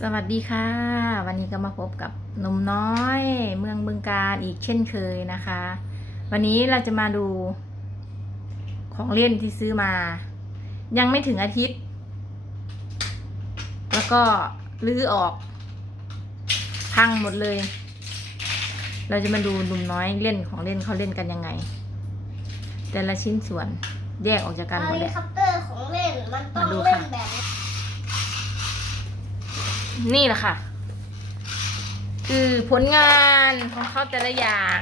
สวัสดีค่ะ วันนี้ก็มาพบกับหนุ่มน้อย เมืองบึงการอีกเช่นเคยนะคะ วันนี้เราจะมาดู ของเล่นที่ซื้อมา ยังไม่ถึงอาทิตย์ แล้วก็ลื้อออก พังหมดเลย เราจะมาดูหนุ่มน้อยเล่นของเล่นเขาเล่นกันยังไง แต่ละชิ้นส่วนแยกออกจากกันหมเฮดเลลิยคอปเตอร์ของเล่นมันต้องมาดูเล่ค่ะนแบบ นี้นี่แหละค่ะ คือผลงานของเขาแต่ละอย่าง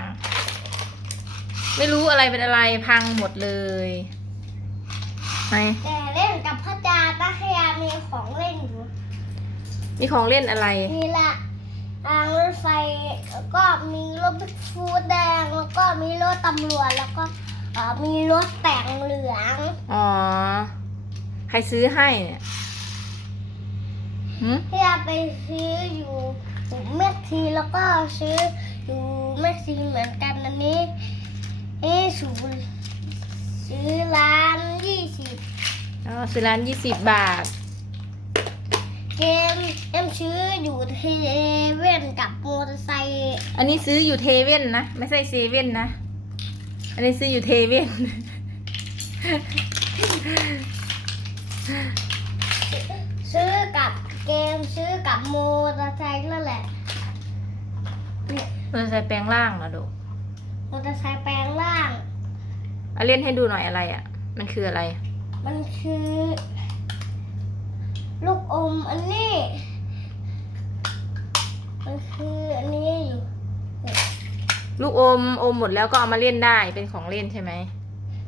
ไม่รู้อะไรเป็นอะไรพังหมดเลยไหมแต่เล่นกับพระจาตาขยามีของเล่นอยู่ มีของเล่นอะไร มีละรางรถไฟแล้วก็มีรถบิ๊กฟูดแดงแล้วก็มีรถตำรวจแล้วก็เอ่อมีรถแต่งเหลือง อ๋อ ใครซื้อให้เนี่ย หืม ที่จะไปซื้ออยู่เมกทีแล้วก็ซื้ออยู่เมกทีเหมือนกันอันนี้นี่สูนย์ซื้อร้านยี่สิบอ๋อซื้อร้านยี่สิบบาท เกมเอ็มซื้ออยู่เทเว่นกับมอเตอร์ไซค์อันนี้ซื้ออยู่เทเว่นนะ ไม่ใช่เซเว่นนะ อันนี้ซื้ออยู่เทเว่น ซื้อกับ เกมซื้อกับมอเตอร์ไซค์นั่นแหละเนี่ยมันใส่แปลงร่างเหรอดูมอเตอร์ไซค์แปลงร่าง เอาเล่นให้ดูหน่อยอะไรอะ มันคืออะไร มันคือ ลูกอมอันนี้ มันคืออันนี้อยู่ลูกอมอมหมดแล้วก็เอามาเล่นได้เป็นของเล่นใช่ไหม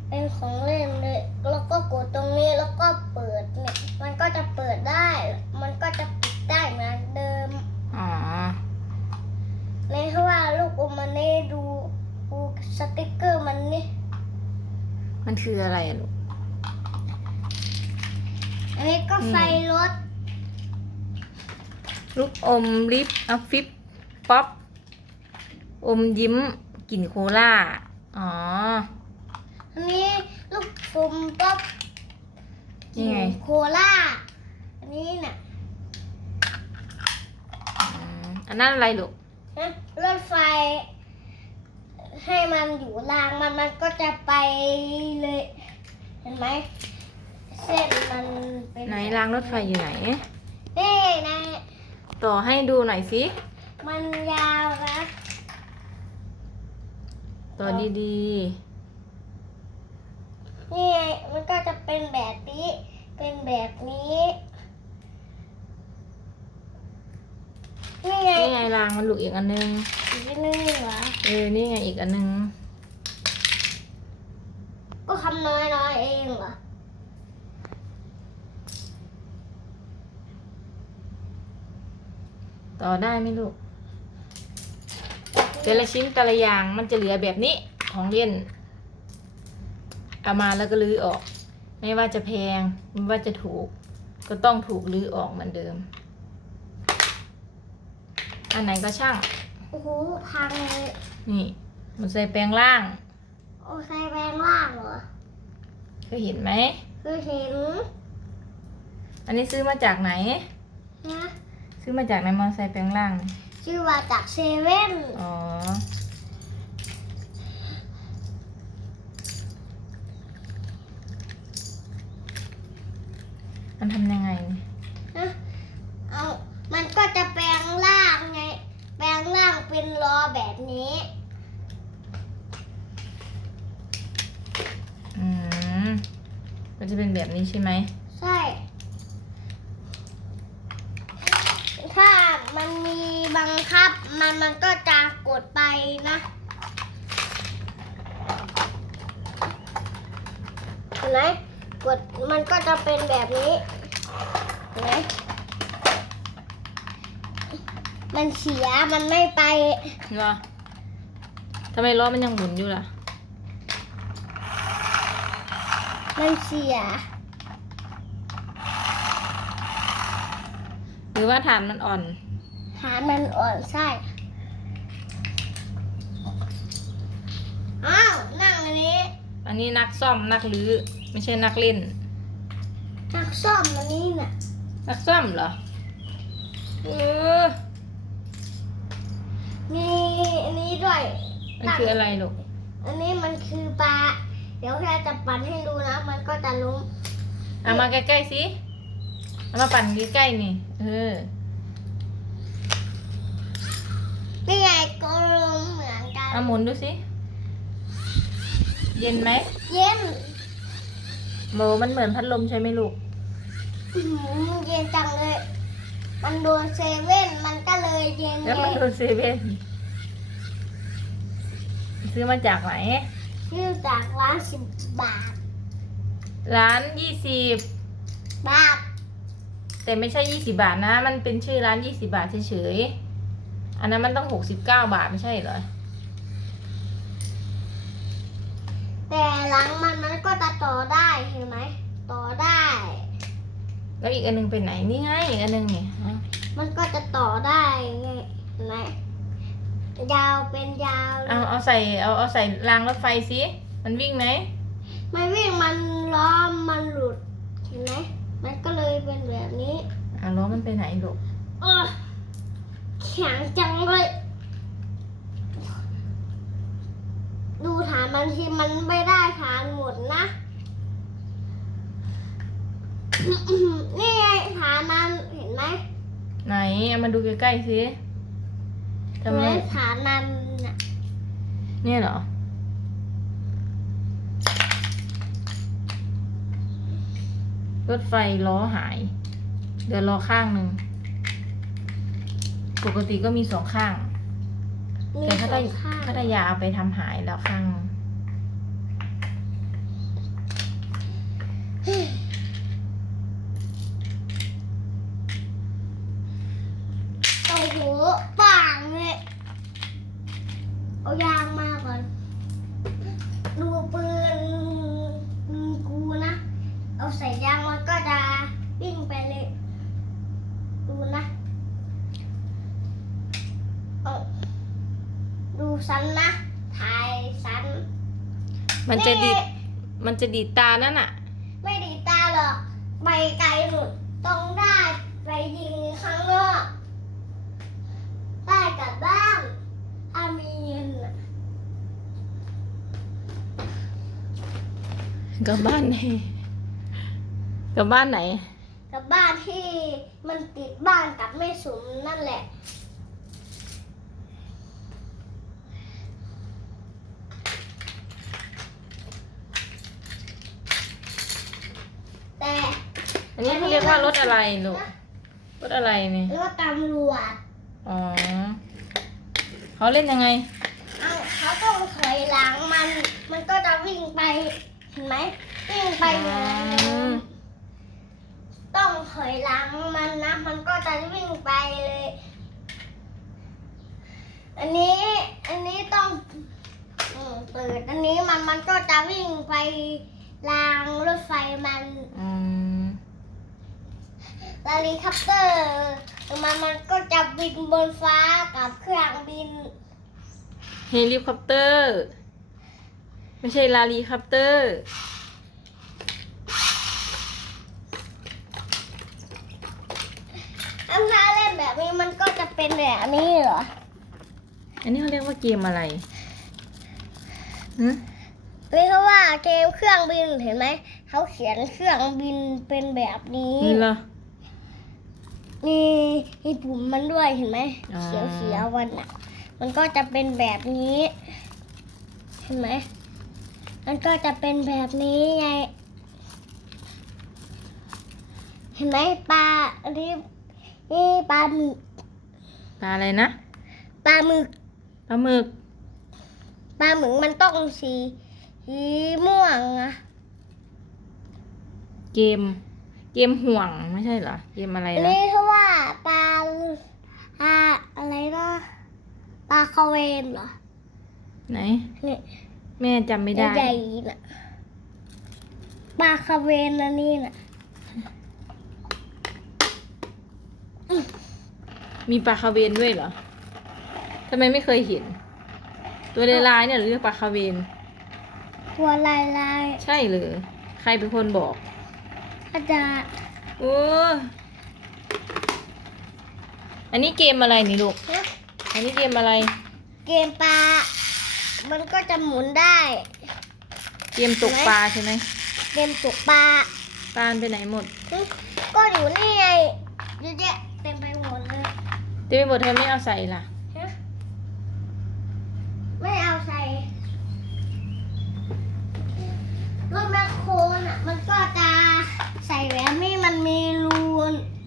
เป็นของเล่นเลย แล้วก็กดตรงนี้แล้วก็เปิดเนี่ย มันก็จะเปิดได้ มันก็จะปิดได้เหมือนเดิม อ๋อ ในเพราะว่าลูกอมมันนี่ดูดูสติกเกอร์มันนี่ มันคื ออะไรอะลูกอันนี้ก็อืมไฟรถลูกอมลิปอัฟฟิปป๊อปอมยิ้มกลิ่นโคล่าอ๋อ อันนี้ลูกฟมป๊อปนี่ไง โคล่าอันนี้น่ะอืมอันนั้นอะไรลูกนะรถไฟ ให้มันอยู่รางมันมันก็จะไปเลย เห็นไหมเส้นมันเป็นไหนรางรถไฟอยู่ไหน นี่นะต่อให้ดูหน่อยสิมันยาวนะต่อดีนี่ไงมันก็จะเป็นแบบนี้ เป็นแบบนี้ นี่ไงๆนี่ไงรางมันลูกอีกอันนึง อีกนิดนึงเหรอ เออ นี่ไงอีกอันนึง ก็คำน้อยน้อยๆ เองเหรอต่อได้ไหมลูกแต่ละชิ้นแต่ละอย่างมันจะเหลือแบบนี้ของเล่น เอามาแล้วก็ลื้อออก ไม่ว่าจะแพงไม่ว่าจะถูก ก็ต้องถูกลื้อออกเหมือนเดิม อันไหนก็ช่าง โอ้โหพังเลย นี่ มันใส่แปลงล่าง โอ้ใส่แปลงล่างเหรอเค ยเห็นไหมคือเห็นอันนี้ซื้อมาจากไหน นะซื้อมาจากไหนมอไซค์แปลงล่างชื่อว่าจากเซเว่นอ๋อ มันทำยังไงเนี่ย นะเอามันก็จะแปลงร่างไง แปลงร่างเป็นล้อแบบนี้ อืมมันจะเป็น แบบนี้ใช่ไหมใช่ ถ้ามันมีบังคับมันมันก็จะกดไปนะเห็นไหมกดมันก็จะเป็นแบบนี้เห็นไหมมันเสียมันไม่ไปเหรอทำไมล้อมันยังหมุนอยู่ล่ะ มันเสีย หรือว่าฐานมันอ่อนหามันอ่อนใช่ อ้าว นั่งอันนี้ อันนี้นักซ่อมนักรื้อไม่ใช่นักเล่น นักซ่อมอันนี้น่ะ นักซ่อมเหรอเออมีอันนี้ด้วย มันคืออะไรลูก อันนี้มันคือปลา เดี๋ยวแค่จะปั่นให้ดูนะ มันก็จะล้มเอามาใกล้ๆสิ เอามาปั่นใกล้ๆนี่ เออ นี่ไงก็ล้มเหมือนกันเอาหมุนดูสิ เย็นไหมเย็นโบมันเหมือนพัดลมใช่ไหมลูก อื้อหือเย็นจังเลย มันโดนเซเว่นมันก็เลยเย็นแล้วมันไงโดนเซเว่นซื้อมาจากไหน ชื่อจากร้านสิบบาท ร้านยี่สิบ บาท แต่ไม่ใช่ยี่สิบาทนะ มันเป็นชื่อร้านยี่สิบาทเฉยๆ อันนั้นมันต้องหกสิบเก้าบาทไม่ใช่เหรอ แต่หลังมันมันก็จะต่อได้เห็นไหม ต่อได้ แล้วอีกอันหนึงเป็นไหนนี่ไงอีกอันหนึงนี่อะมันก็จะต่อได้ไงเห็นไหมยาวเป็นยาว เอาเอาใส่เอาเอาใส่รางรถไฟสิมันวิ่งไหม ไม่วิ่งมันล้อมมันหลุดเห็นไหม มันก็เลยเป็นแบบนี้อะล้อมันไปไหนลูกเออแข็งจังเลย ดูฐานบางทีมันไม่ได้ฐานหมดนะ นี่ไงฐานมันเห็นไหมไหนเอามาดูใกล้ๆสิเห็ทำนไมไหมฐานมันน่ะเนี่ยเหรอ รถไฟล้อหาย เดี๋ยวรอข้างหนึ่ง ปกติก็มีสองข้าง แต่ถ้าได้องข้างถ้าได้ยาเอาไปทำหายแล้วข้างโอ้โหป่างเลยเอายางมาก่อน ดูปืน เอาใส่ยางมันก็จะวิ่งไปเลย ดูนะเอาดูสันนะถ่ายสัน มันจะดีดนี่มันจะดีดตานั่นน่ะ ไม่ดีตาหรอก ไปไกลหนุนต้องได้ไปยิงข้างนอกได้กลับบ้านถ้ามีเงินน่ะกลับบ้านไหน กลับบ้านไหนกลับบ้านที่มันติดบ้านกับแม่สุมนั่นแหละ แต่อันนี้เขาเรียกว่ารถอะไรลูกรถอะไรเนี่ยรถตำรวจอ๋อเขาเล่นยังไงเอาเขาต้องถอยหลังมัน มันก็จะวิ่งไป เห็นไหมวิ่งไปเหมือนเดิม ต้องถอยหลังมันนะ มันก็จะวิ่งไปเลย อันนี้อันนี้ต้องอืมเปิดอันนี้มันมันก็จะวิ่งไปรางรถไฟมันอืมลาลีคัปเตอร์มันมันก็จะบินบนฟ้ากับเครื่องบินเฮลิคอปเตอร์ ไม่ใช่ลาลีคอปเตอร์ ถ้าพาเล่นแบบนี้มันก็จะเป็นแบบนี้เหรอ อันนี้เขาเรียกว่าเกมอะไรฮะนี่เขาว่าเกมเครื่องบินเห็นไหมเขาเขียนเครื่องบินเป็นแบบนี้นี่เหรอ มีมีปุ่มมันด้วยเห็นไหมอ๋อ เขียวเขียวๆมันอะ มันก็จะเป็นแบบนี้ เห็นไหมมันก็จะเป็นแบบนี้ไง เห็นไหมปลาอันนี้ นี่ปลาหมึกปลาอะไรนะปลาหมึกปลาหมึกปลาหมึกมันต้องสีสีม่วงอะเกม เกมห่วงไม่ใช่เหรอเกมอะไรอันนะนี้เขาว่าปลาปลาอะไรนะปลาคาเวนเหรอไหนเนี่ยแม่จำไม่ได้ใหญ่ๆน่ะปลาคาเวนนะนี่น่ะ มีปลาคาเวนด้วยเหรอทำไมไม่เคยเห็น ตัวลายๆเนี่ยเรียกปลาคาเวนตัวลายลายใช่เลย ใครเป็นคนบอกๆอาจารย์โอ้อันนี้เกมอะไรนี่ลูกฮะอันนี้เกมอะไร เกมปลา มันก็จะหมุนได้ เกมตกปลาใช่ไหมเกมตกปลาปลาไปไหนหมดหึก็อยู่นี่ไงเยอะแยะเต็มไปหมดเลย เต็มไปหมดเธอไม่เอาใส่ล่ะ ฮะไม่เอาใส่รถแมคโครน่ะ มันก็จะใส่แบบนี้มันมีรู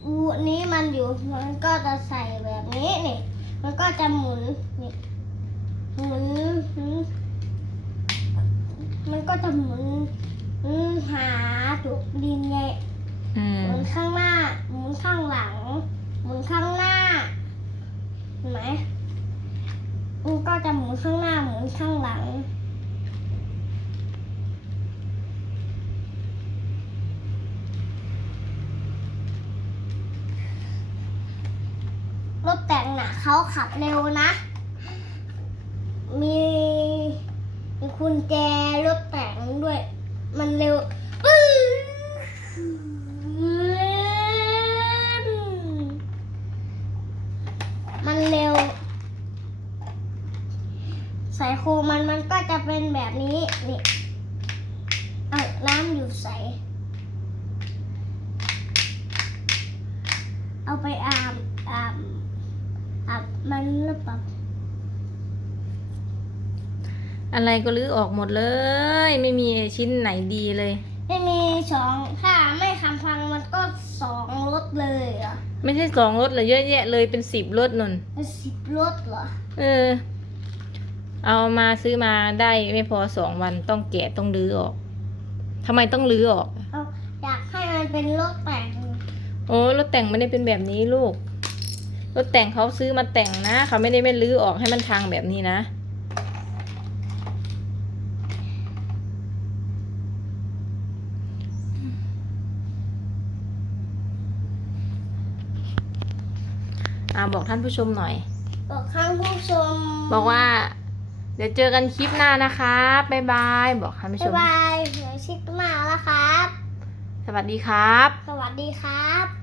รูนี้มันอยู่ มันก็จะใส่แบบนี้นี่ มันก็จะหมุนนี่หมุนหมุนมันก็จะหมุนหมุนหาจุดดินไงอืมหมุนข้างหน้าหมุนข้างหลังหมุนข้างหน้า เห็นไหมมันก็จะหมุนข้างหน้าหมุนข้างหลัง รถแต่งน่ะเขาขับเร็วนะ มีมีกุญแจรถแต่งด้วย มันเร็วปื้นมันเร็ว สายโคมันมันก็จะเป็นแบบนี้นี่เอาน้ำอยู่ใส เอาไปอาบอาบอาบมันหรือเปล่าอะไรก็ลื้อออกหมดเลย ไม่มีชิ้นไหนดีเลย ไม่มีสองถ้าไม่คำพังมันก็สองรถเลยเหรอไม่ใช่สองรถเลยเยอะแยะเลยเป็นสิบรถนนเป็นสิบรถเหรอเออ เอามาซื้อมาได้ไม่พอสองวันต้องแกะต้องลื้อออกทำไมต้องลื้อออก เอาอยากให้มันเป็นรถแต่งโอ้รถแต่งไม่ได้เป็นแบบนี้ลูก รถแต่งเขาซื้อมาแต่งนะเขาไม่ได้ไม่ลื้อออกให้มันพังแบบนี้นะ อ่าบอกท่านผู้ชมหน่อย บอกข้างผู้ชมบอกว่า เดี๋ยวเจอกันคลิปหน้านะครับบ๊ายบาย บอกท่านผู้ชบ๊ายม บายเดี๋ยวชิคมาแล้วครับ สวัสดีครับ สวัสดีครับ